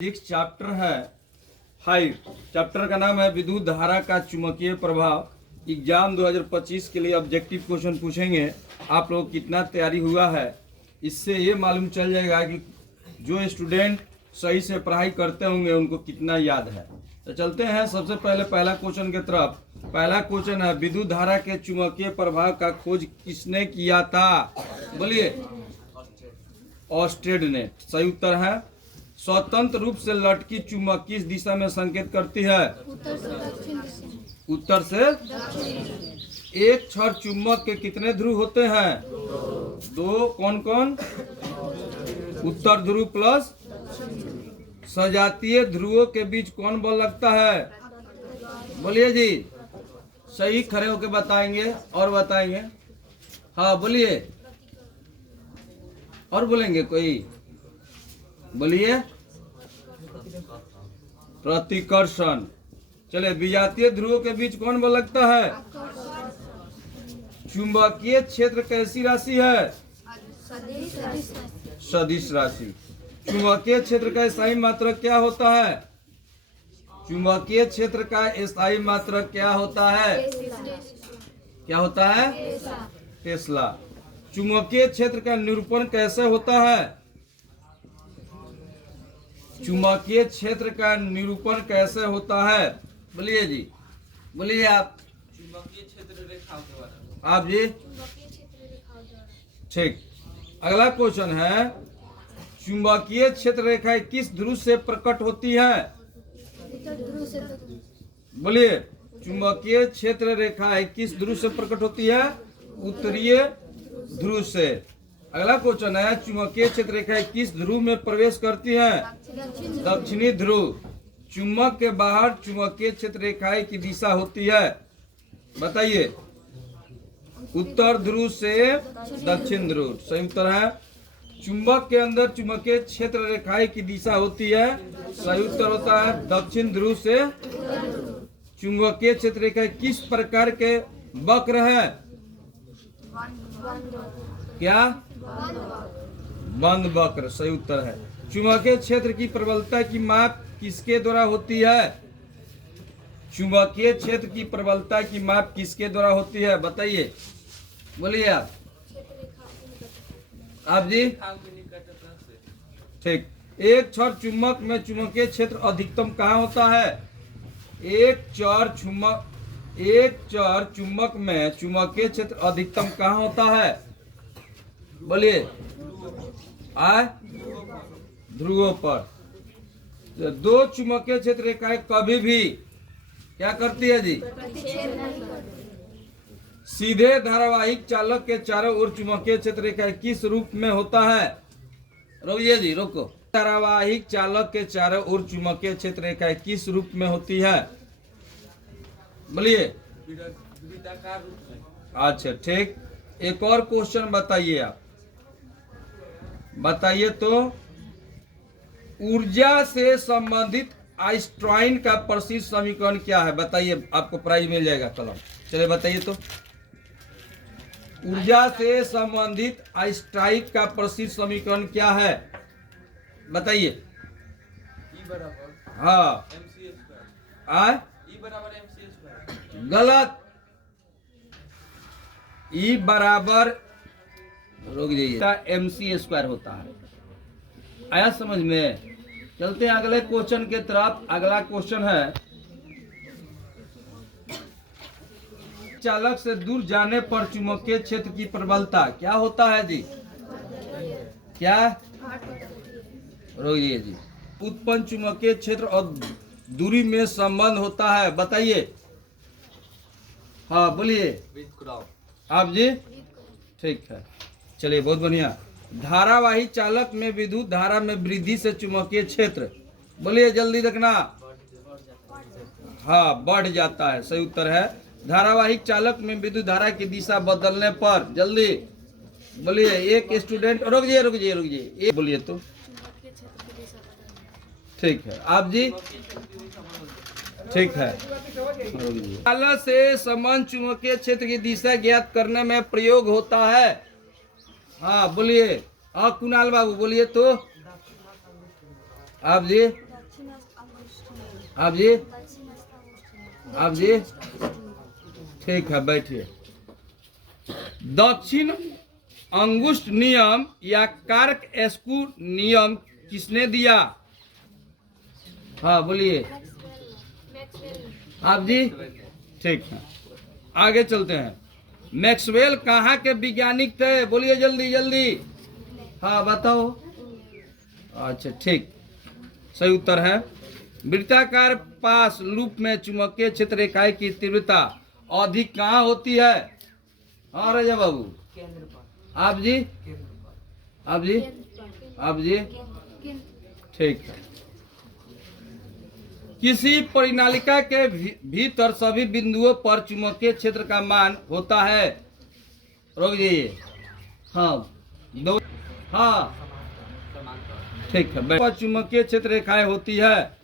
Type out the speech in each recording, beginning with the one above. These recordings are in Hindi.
फिजिक्स चैप्टर है 5। चैप्टर का नाम है विद्युत धारा का चुंबकीय प्रभाव। एग्जाम 2025 के लिए ऑब्जेक्टिव क्वेश्चन पूछेंगे। आप लोग कितना तैयारी हुआ है, इससे ये मालूम चल जाएगा कि जो स्टूडेंट सही से पढ़ाई करते होंगे उनको कितना याद है। तो चलते हैं सबसे पहले पहला क्वेश्चन की तरफ। पहला क्वेश्चन है विद्युत धारा के चुंबकीय प्रभाव का खोज किसने किया था? बोलिए। ऑस्टेड ने। सही उत्तर है। स्वतंत्र रूप से लटकी चुंबक किस दिशा में संकेत करती है? उत्तर से। एक क्षण चुंबक के कितने ध्रुव होते हैं? दो। कौन कौन? उत्तर ध्रुव प्लस सजातीय ध्रुवों के बीच कौन बल लगता है? बोलिए जी। सही खड़े होके बताएंगे और बताएंगे। हाँ बोलिए। और बोलेंगे कोई? बोलिए। प्रतिकर्षण। चले, विजातीय ध्रुवों के बीच कौन बल लगता है? चुंबकीय क्षेत्र कैसी राशि है? सदिश राशि। चुंबकीय क्षेत्र का स्थायी मात्रक क्या होता है? चुंबकीय क्षेत्र का स्थायी मात्रक क्या होता है? क्या होता है? टेस्ला। चुंबकीय क्षेत्र का निरूपण कैसे होता है? चुंबकीय क्षेत्र का निरूपण कैसे होता है? बोलिए जी। बोलिए आप। चुंबकीय क्षेत्र रेखाओं के बारे में। आप जी। ठीक। अगला क्वेश्चन है चुंबकीय क्षेत्र रेखाएं किस ध्रुव से प्रकट होती है? बोलिए। चुंबकीय क्षेत्र रेखाएं किस ध्रुव से प्रकट होती है? उत्तरीय ध्रुव से। अगला क्वेश्चन है चुंबकीय क्षेत्र रेखाएं किस ध्रुव में प्रवेश करती हैं? दक्षिणी ध्रुव। चुंबक के बाहर चुंबकीय क्षेत्र रेखाएं की दिशा होती है? बताइए। उत्तर ध्रुव से दक्षिण ध्रुव। सही उत्तर है। चुंबक के अंदर चुंबकीय क्षेत्र रेखाएं की दिशा होती है? सही उत्तर होता है दक्षिण ध्रुव से। चुंबकीय क्षेत्र रेखाएं किस प्रकार के वक्र है? क्या? बंद वक्र। सही उत्तर है। चुंबकीय क्षेत्र की प्रबलता की माप किसके द्वारा होती है? चुंबकीय क्षेत्र की प्रबलता की माप किसके द्वारा होती है? बताइए। बोलिए आप। आप जी। ठीक। एक क्षण चुंबक में चुंबकीय क्षेत्र अधिकतम कहाँ होता है? एक चर चुंबक में चुंबकीय क्षेत्र अधिकतम कहाँ होता है? बोलिए। ध्रुवों पर। दो चुंबकीय क्षेत्र रेखाएं कभी भी क्या करती है जी? सीधे धारावाहिक चालक के चारों ओर चुंबकीय क्षेत्र रेखाएं किस रूप में होता है? रोकिए जी, रोको। धारावाहिक चालक के चारों ओर चुंबकीय क्षेत्र रेखाएं किस रूप में होती है? बोलिए। अच्छा ठीक। एक और क्वेश्चन बताइए आप। बताइए तो ऊर्जा से संबंधित आइंस्टाइन का प्रसिद्ध समीकरण क्या है? बताइए, आपको प्राइज मिल जाएगा कलम। चलिए बताइए तो। ऊर्जा से संबंधित आइंस्टाइन का प्रसिद्ध समीकरण क्या है? बताइए। हाँ। गलत। ई बराबर रोक जाइए mc² होता है। आया समझ में? चलते हैं अगले क्वेश्चन के तरफ। अगला क्वेश्चन है चालक से दूर जाने पर चुंबकीय क्षेत्र की प्रबलता क्या होता है जी? क्या? रोक जाइए जी। उत्पन्न चुंबकीय क्षेत्र और दूरी में संबंध होता है? बताइए। हाँ बोलिए। आप जी। ठीक है। चलिए बहुत बढ़िया। धारावाही चालक में विद्युत धारा में वृद्धि से चुंबकीय क्षेत्र, बोलिए जल्दी देखना। हाँ, बढ़ जाता है। सही उत्तर है। धारावाहिक चालक में विद्युत धारा की दिशा बदलने पर, जल्दी बोलिए। एक स्टूडेंट, रुक जाइए, एक बोलिए तो। ठीक है। आप जी। ठीक है। चालक से समान चुंबकीय क्षेत्र की दिशा ज्ञात करने में प्रयोग होता है? हाँ बोलिए। हाँ कुणाल बाबू बोलिए तो। आप जी। आप जी, आप जी, ठीक है, बैठिए। दक्षिण अंगुष्ठ नियम या कार्क एस्कू नियम किसने दिया? हाँ बोलिए। आप जी, ठीक है, आगे चलते हैं। मैक्सवेल कहाँ के वैज्ञानिक थे? बोलिए जल्दी जल्दी। हाँ बताओ। अच्छा ठीक, सही उत्तर है। वृत्ताकार पास लूप में चुंबकीय क्षेत्र रेखाएं की तीव्रता अधिक कहाँ होती है? हाँ राजा बाबू। आप जी, आप जी, आप जी, ठीक है। किसी परिनालिका के भीतर सभी बिंदुओं पर चुंबकीय क्षेत्र का मान होता है? रोक जाइए। हाँ दो, हाँ ठीक है। पर चुंबकीय क्षेत्र रेखाएं होती है?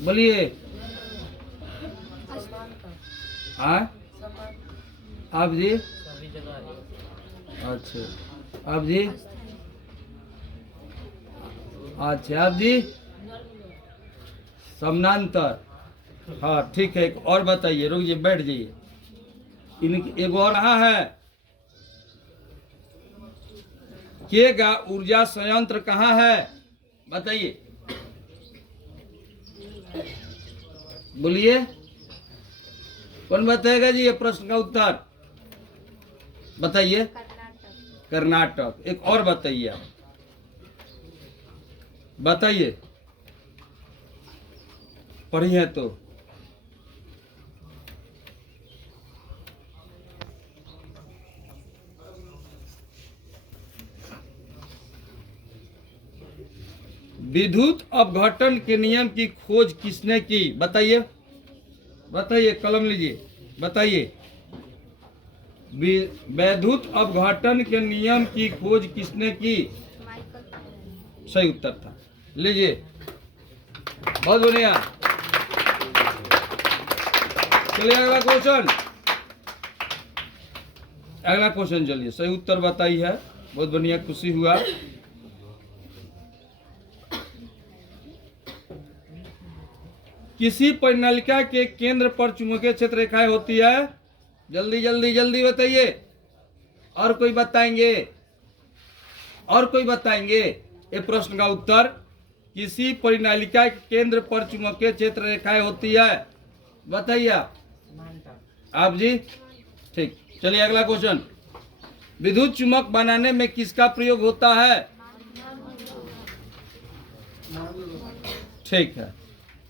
बोलिए। हाँ आप जी, अच्छा आप जी, अच्छा आप जी, समानांतर। हाँ ठीक है, एक और बताइए, रुकिए बैठ जाइए। इनकी एक और कहाँ है? केगा ऊर्जा संयंत्र कहाँ है? बताइए, बोलिए। कौन बताएगा जी ये प्रश्न का उत्तर? बताइए। कर्नाटक। एक और बताइए आप, बताइए, पढ़ी है तो। विद्युत अपघटन के नियम की खोज किसने की? बताइए, बताइए, कलम लीजिए, बताइए। विद्युत अपघटन के नियम की खोज किसने की? सही उत्तर था। लीजिए, बहुत बढ़िया। चलिए अगला क्वेश्चन, अगला क्वेश्चन चलिए। सही उत्तर बताई है, बहुत बढ़िया, खुशी हुआ। किसी परिनालिका के केंद्र पर चुंबकीय क्षेत्र रेखाएं होती है? जल्दी जल्दी जल्दी बताइए। और कोई बताएंगे? और कोई बताएंगे ये प्रश्न का उत्तर? किसी परिनालिका के केंद्र पर चुंबकीय क्षेत्र रेखाएं होती है? बताइए आप जी, ठीक। चलिए अगला क्वेश्चन। विद्युत चुम्बक बनाने में किसका प्रयोग होता है? ठीक है।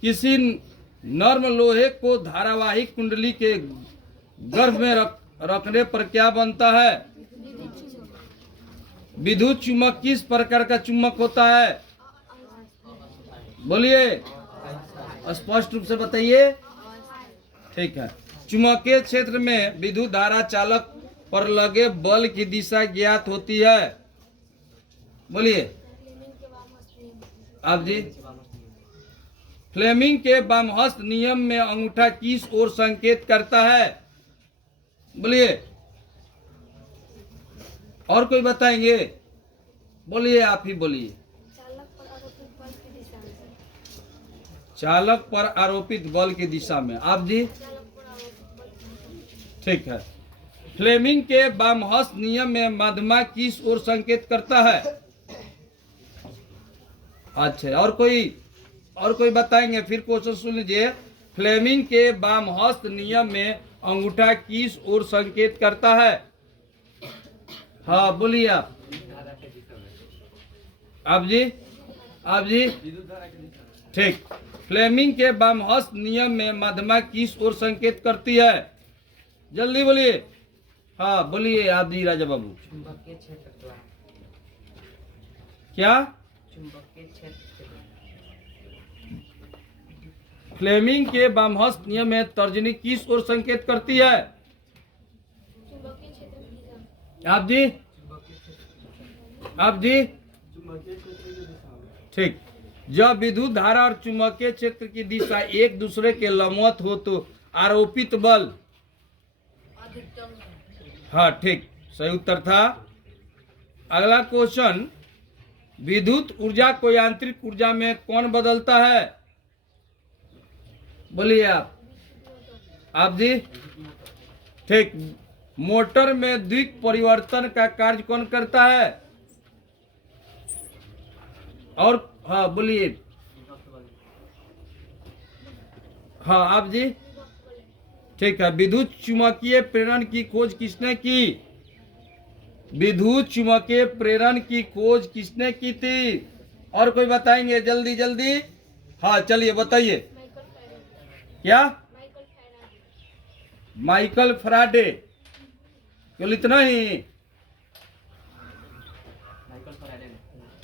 किसी नर्म लोहे को धारावाहिक कुंडली के गर्भ में रखने पर क्या बनता है? विद्युत चुम्बक किस प्रकार का चुम्बक होता है? बोलिए, स्पष्ट रूप से बताइए। ठीक है। चुंबकीय क्षेत्र में विद्युत धारा चालक पर लगे बल की दिशा ज्ञात होती है? बोलिए आप जी। फ्लेमिंग के वामहस्त नियम में अंगूठा किस ओर संकेत करता है? बोलिए। और कोई बताएंगे? बोलिए, आप ही बोलिए। चालक पर आरोपित बल की दिशा में। आप जी, ठीक है। फ्लेमिंग के वामहस्त नियम में मध्यमा किस ओर संकेत करता है? अच्छा, और कोई बताएंगे? फिर क्वेश्चन सुन लीजिए। फ्लेमिंग के वामहस्त नियम में अंगूठा किस ओर संकेत करता है? हाँ बोलिए आप जी, आप जी, ठीक। फ्लेमिंग के वामहस्त नियम में मध्यमा किस ओर संकेत करती है? जल्दी बोलिए। हाँ बोलिए आप जी राजा बाबू। चुंबकीय क्षेत्र क्या? चुंबकीय क्षेत्र। फ्लेमिंग के वामहस्त नियम में तर्जनी किस ओर संकेत करती है? आप जी, आप जी, ठीक। जब विद्युत धारा और चुंबकीय क्षेत्र की दिशा एक दूसरे के लंबवत हो तो आरोपित बल? हाँ ठीक, सही उत्तर था। अगला क्वेश्चन। विद्युत ऊर्जा को यांत्रिक ऊर्जा में कौन बदलता है? बोलिए आप जी। ठीक। मोटर में दिक् परिवर्तन का कार्य कौन करता है? और हाँ बोलिए। हाँ आप जी। ठीक है। विद्युत चुम्बकीय प्रेरण की खोज किसने की? विद्युत चुम्बकीय प्रेरण की खोज किसने की थी? और कोई बताएंगे जल्दी जल्दी? हाँ चलिए बताइए। क्या? Michael Faraday. केवल इतना ही?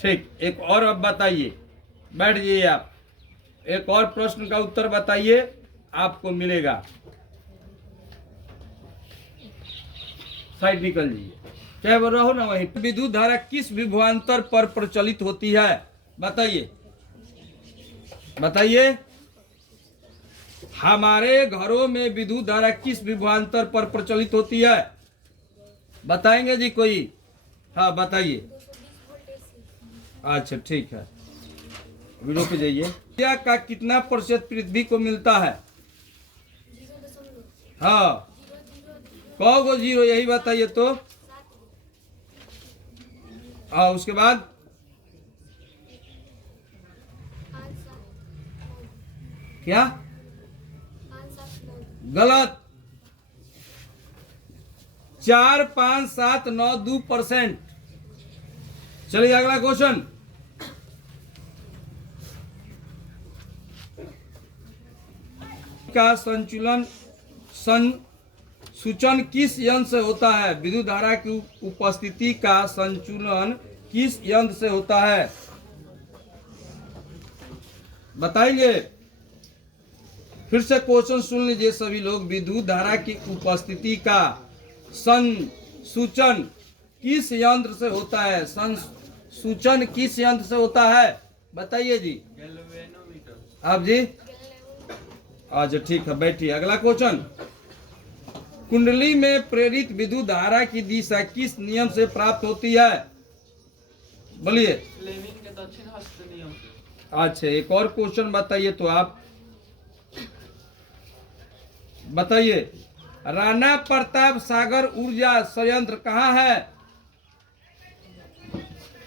ठीक। एक और अब बताइए, बैठ जाइए आप। एक और प्रश्न का उत्तर बताइए, आपको मिलेगा। साइड निकल जाइए, चाहे वो रहो ना वहीं। विद्युत धारा किस विभवांतर पर प्रचलित होती है? बताइए बताइए। हमारे घरों में विद्युत धारा किस विभवांतर पर प्रचलित होती है? बताएंगे जी कोई? हाँ बताइए। अच्छा ठीक है, वीडियो पे जाइए। ऊर्जा का कितना प्रतिशत पृथ्वी को मिलता है? हाँ कहोगे जीरो, यही बताइए तो। हाँ उसके बाद क्या? गलत। 4.572%। चलिए अगला क्वेश्चन। का संसूचन किस यंत्र से होता है? विद्युत धारा की उपस्थिति का संचुलन किस यंत्र से होता है? बताइए। फिर से क्वेश्चन सुन लीजिए सभी लोग। विद्युत धारा की उपस्थिति का संसूचन किस यंत्र से होता है? संसूचन किस यंत्र से होता है? बताइए जी। आप जी। अच्छा ठीक है, बैठिए। अगला क्वेश्चन। कुंडली में प्रेरित विद्युत धारा की दिशा किस नियम से प्राप्त होती है? बोलिए। फ्लेमिंग के दक्षिण हस्त नियम से। अच्छा एक और क्वेश्चन बताइए तो आप बताइए। राणा प्रताप सागर ऊर्जा संयंत्र कहाँ है?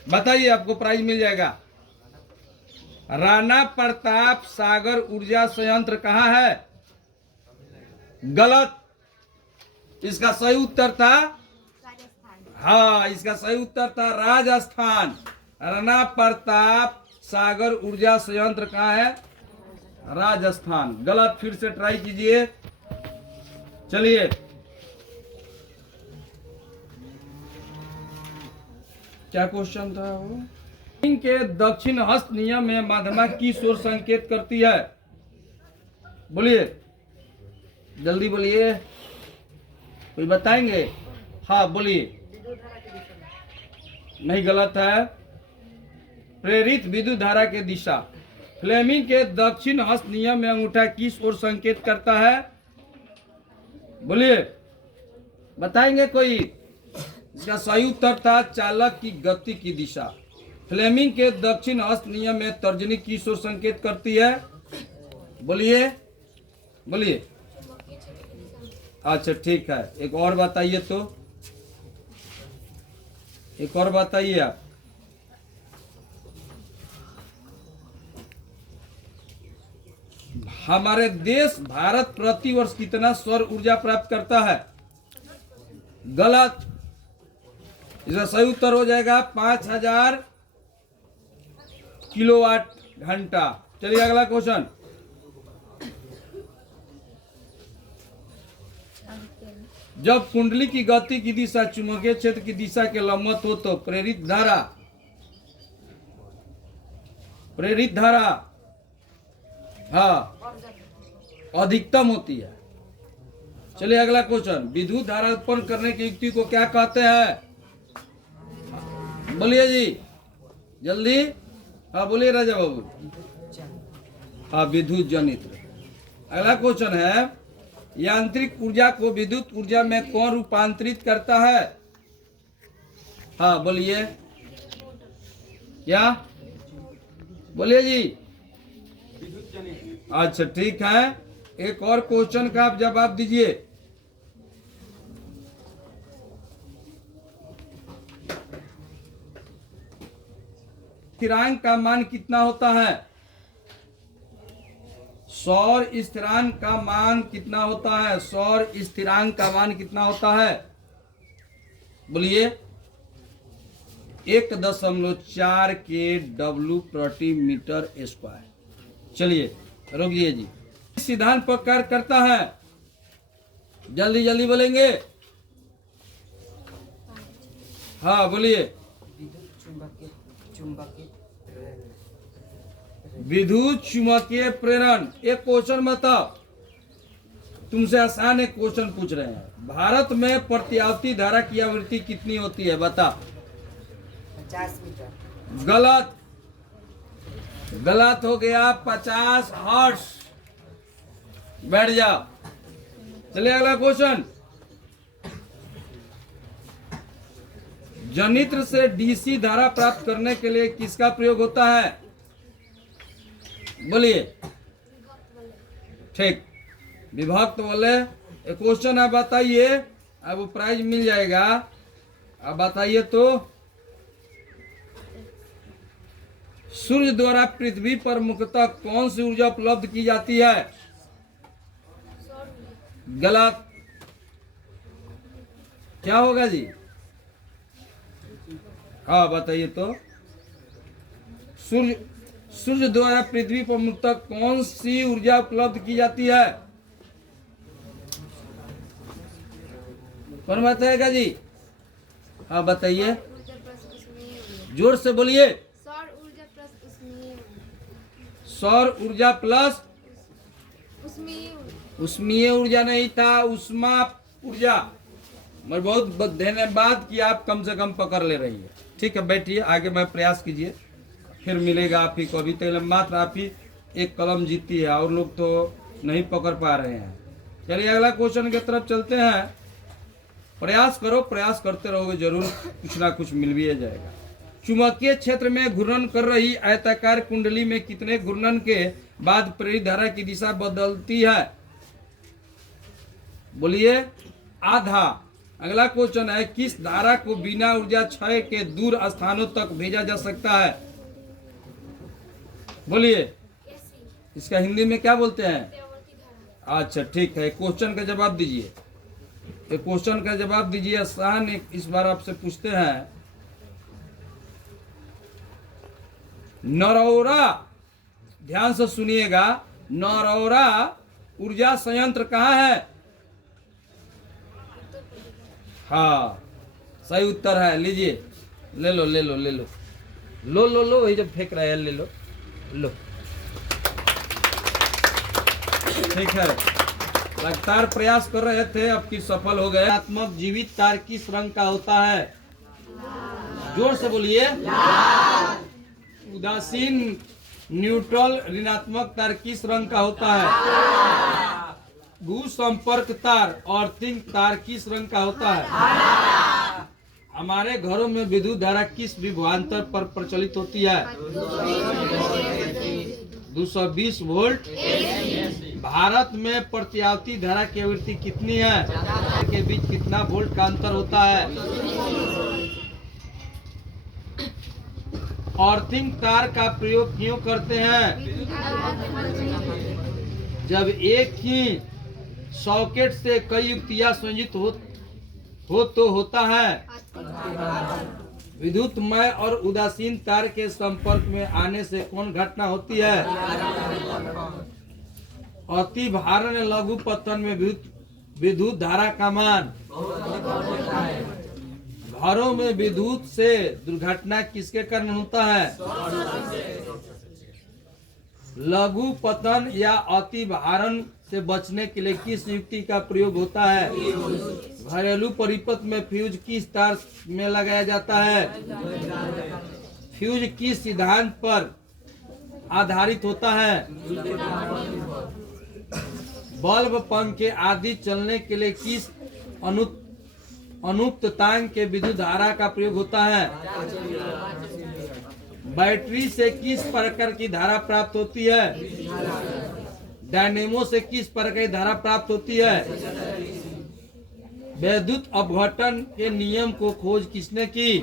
बताइए, आपको प्राइज मिल जाएगा। राणा प्रताप सागर ऊर्जा संयंत्र कहाँ है? गलत। इसका सही उत्तर था राजस्थान। हाँ इसका सही उत्तर था राजस्थान। राणा प्रताप सागर ऊर्जा संयंत्र कहाँ है? राजस्थान। गलत। फिर से ट्राई कीजिए। चलिए क्या क्वेश्चन था वो? के दक्षिण हस्त नियम में माध्यमा किस ओर संकेत करती है? बोलिए जल्दी बोलिए, कोई बताएंगे? हाँ बोलिए। नहीं गलत है। प्रेरित विद्युत धारा के दिशा। फ्लेमिंग के दक्षिण हस्त नियम में अंगूठा किस ओर संकेत करता है? बोलिए बताएंगे कोई? इसका सही उत्तर था चालक की गति की दिशा। फ्लेमिंग के दक्षिण हस्त नियम में तर्जनी किस ओर संकेत करती है? बोलिए बोलिए। अच्छा ठीक है, एक और बताइए तो। एक और बताइए आप। हमारे देश भारत प्रति वर्ष कितना सौर ऊर्जा प्राप्त करता है? गलत। इसका सही उत्तर हो जाएगा 5000 किलोवाट घंटा। चलिए अगला क्वेश्चन। जब कुंडली की गति की दिशा चुंबकीय क्षेत्र की दिशा के लंबवत हो तो प्रेरित धारा हाँ अधिकतम होती है। चलिए अगला क्वेश्चन। विद्युत धारा उत्पन्न करने की युक्ति को क्या कहते हैं? बोलिए जी जल्दी। हाँ बोलिए राजा बाबू। हाँ विद्युत जनित्र। अगला क्वेश्चन है, यांत्रिक ऊर्जा को विद्युत ऊर्जा में कौन रूपांतरित करता है? हाँ बोलिए। क्या बोलिए जी? अच्छा ठीक है। एक और क्वेश्चन का आप जवाब दीजिए। स्थिरांक का मान कितना होता है? सौर स्थिरांक का मान कितना होता है? सौर स्थिरांक का मान कितना होता है? बोलिए। 1.4 के डब्ल्यू प्रति मीटर स्क्वायर। चलिए रोकिए जी। इस सिद्धांत पर कार्य करता है, जल्दी जल्दी बोलेंगे। हाँ बोलिए। विद्युत चुंबकीय प्रेरण। एक क्वेश्चन बताओ, तुमसे आसान एक क्वेश्चन पूछ रहे हैं। भारत में प्रतिआवर्ती धारा की आवृत्ति कितनी होती है? बता। 50 मीटर। गलत, गलत हो गया। 50 हर्ट्ज। बैठ जाओ। चलिए अगला क्वेश्चन। जनित्र से डीसी धारा प्राप्त करने के लिए किसका प्रयोग होता है? बोलिए। ठीक, विभक्त बोले। एक क्वेश्चन आप बताइए, अब प्राइज मिल जाएगा। अब बताइए तो, सूर्य द्वारा पृथ्वी पर मुख्यतः कौन सी ऊर्जा उपलब्ध की जाती है? गलत। क्या होगा जी? हाँ बताइए तो। सूर्य द्वारा पृथ्वी पर मुख्यतः कौन सी ऊर्जा उपलब्ध की जाती है? कौन बताएगा जी? हाँ बताइए, जोर से बोलिए। सौर ऊर्जा प्लस उष्मीय ऊर्जा नहीं था, उष्मा ऊर्जा। मैं बहुत धन्यवाद कि आप कम से कम पकड़ ले रही है। ठीक है, बैठिए, आगे मैं प्रयास कीजिए, फिर मिलेगा आप ही को। अभी तक मात्र आप ही एक कलम जीती है, और लोग तो नहीं पकड़ पा रहे हैं। चलिए अगला क्वेश्चन की तरफ चलते हैं। प्रयास करो, प्रयास करते रहोगे, जरूर कुछ ना कुछ मिल भी जाएगा। चुंबकीय क्षेत्र में घूर्णन कर रही आयताकार कुंडली में कितने घूर्णन के बाद प्रेरित धारा की दिशा बदलती है? बोलिए। आधा। अगला क्वेश्चन है, किस धारा को बिना ऊर्जा क्षय के दूर स्थानों तक भेजा जा सकता है? बोलिए। इसका हिंदी में क्या बोलते हैं? अच्छा ठीक है, क्वेश्चन का जवाब दीजिए। एक क्वेश्चन का जवाब दीजिए, आसान इस बार आपसे पूछते हैं। नरौरा, ध्यान से सुनिएगा, नरौरा ऊर्जा संयंत्र कहाँ है? हाँ सही उत्तर है। लीजिए, ले लो ले लो ले लो लो लो लो, वही जब फेंक रहे हैं, ले लो लो। ठीक है, लगातार प्रयास कर रहे थे, अब की सफल हो गए। ऋणात्मक जीवित तार किस रंग का होता है? जोर से बोलिए। उदासीन न्यूट्रल ऋणात्मक तार किस रंग का होता है? भू संपर्क तार अर्थिंग तार किस रंग का होता है? हमारे घरों में विद्युत धारा किस विभवांतर पर प्रचलित होती है? 220 वोल्ट। भारत में प्रतिआवर्ती धारा की आवृत्ति कितनी है? के बीच कितना वोल्ट का अंतर होता है? अर्थिंग तार का प्रयोग क्यों करते हैं? जब एक ही सॉकेट से कई युक्तियां संयोजित हो तो होता है। विद्युतमय और उदासीन तार के संपर्क में आने से कौन घटना होती है? अति भारण लघु पतन में विद्युत धारा का मान। घरों में विद्युत से दुर्घटना किसके कारण होता है? लघु पतन या अति भारण से बचने के लिए किस युक्ति का प्रयोग होता है? घरेलू परिपथ में फ्यूज किस तार में लगाया जाता है? फ्यूज किस सिद्धांत पर आधारित होता है? बल्ब, पंखे आदि चलने के लिए किस अनुक्तांक के विद्युत धारा का प्रयोग होता है? बैटरी से किस प्रकार की धारा प्राप्त होती है? डायनेमो से किस प्रकार की धारा प्राप्त होती है? विद्युत अपघटन के नियम को खोज किसने की?